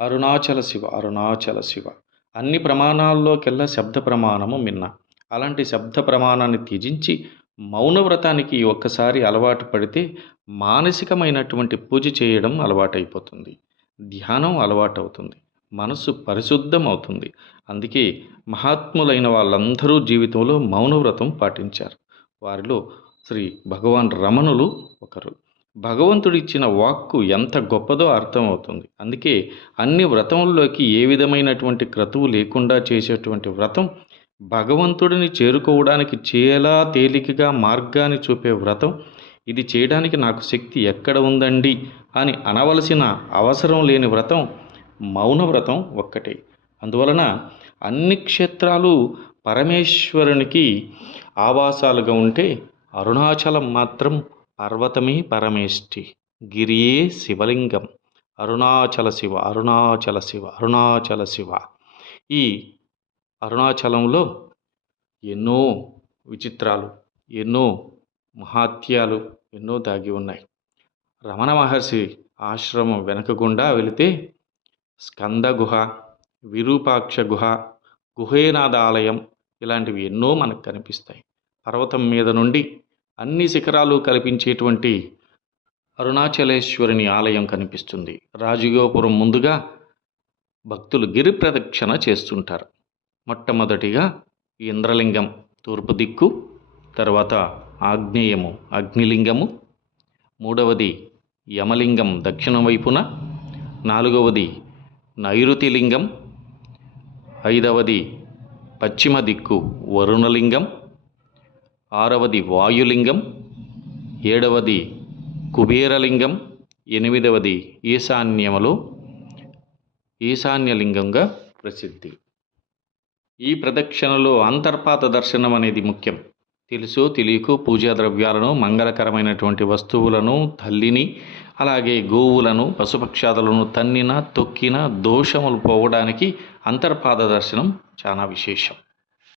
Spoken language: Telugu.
అరుణాచల శివ అరుణాచల శివ. అన్ని ప్రమాణాల్లోకెల్లా శబ్ద ప్రమాణము మిన్న. అలాంటి శబ్ద ప్రమాణాన్ని త్యజించి మౌనవ్రతానికి ఒక్కసారి అలవాటు పడితే మానసికమైనటువంటి పూజ చేయడం అలవాటైపోతుంది. ధ్యానం అలవాటవుతుంది. మనస్సు పరిశుద్ధం అవుతుంది. అందుకే మహాత్ములైన వాళ్ళందరూ జీవితంలో మౌనవ్రతం పాటించారు. వారిలో శ్రీ భగవాన్ రమణులు ఒకరు. భగవంతుడిచ్చిన వాక్కు ఎంత గొప్పదో అర్థమవుతుంది. అందుకే అన్ని వ్రతముల్లోకి ఏ విధమైనటువంటి క్రతువు లేకుండా చేసేటువంటి వ్రతం భగవంతుడిని చేరుకోవడానికి చాలా తేలికగా మార్గాన్ని చూపే వ్రతం. ఇది చేయడానికి నాకు శక్తి ఎక్కడ ఉందండి అని అనవలసిన అవసరం లేని వ్రతం మౌన వ్రతం ఒక్కటే. అందువలన అన్ని క్షేత్రాలు పరమేశ్వరునికి ఆవాసాలుగా ఉంటే అరుణాచలం మాత్రం పర్వతమే పరమేష్టి, గిరియే శివలింగం. అరుణాచల శివ అరుణాచల శివ అరుణాచల శివ. ఈ అరుణాచలంలో ఎన్నో విచిత్రాలు, ఎన్నో మహాత్యాలు ఎన్నో దాగి ఉన్నాయి. రమణ మహర్షి ఆశ్రమం వెనక గుండా వెళితే స్కంద గుహ, విరూపాక్ష గుహ, గుహేనాథ ఆలయం ఇలాంటివి ఎన్నో మనకు కనిపిస్తాయి. పర్వతం మీద నుండి అన్ని శిఖరాలు కల్పించేటువంటి అరుణాచలేశ్వరుని ఆలయం కనిపిస్తుంది. రాజగోపురం ముందుగా భక్తులు గిరి ప్రదక్షిణ చేస్తుంటారు. మొట్టమొదటిగా ఇంద్రలింగం తూర్పు దిక్కు, తర్వాత ఆగ్నేయము అగ్నిలింగము, మూడవది యమలింగం దక్షిణ వైపున, నాలుగవది నైరుతి లింగం, ఐదవది పశ్చిమ దిక్కు వరుణలింగం, ఆరవది వాయులింగం, ఏడవది కుబేరలింగం, ఎనిమిదవది ఈశాన్యములో ఈశాన్యలింగంగా ప్రసిద్ధి. ఈ ప్రదక్షిణలో అంతర్పాత దర్శనం అనేది ముఖ్యం. తెలుసో తెలియకో పూజా ద్రవ్యాలను, మంగళకరమైనటువంటి వస్తువులను, తల్లిని, అలాగే గోవులను, పశుపక్షాదులను తన్నిన తొక్కిన దోషములు పోవడానికి అంతర్పాద దర్శనం చాలా విశేషం.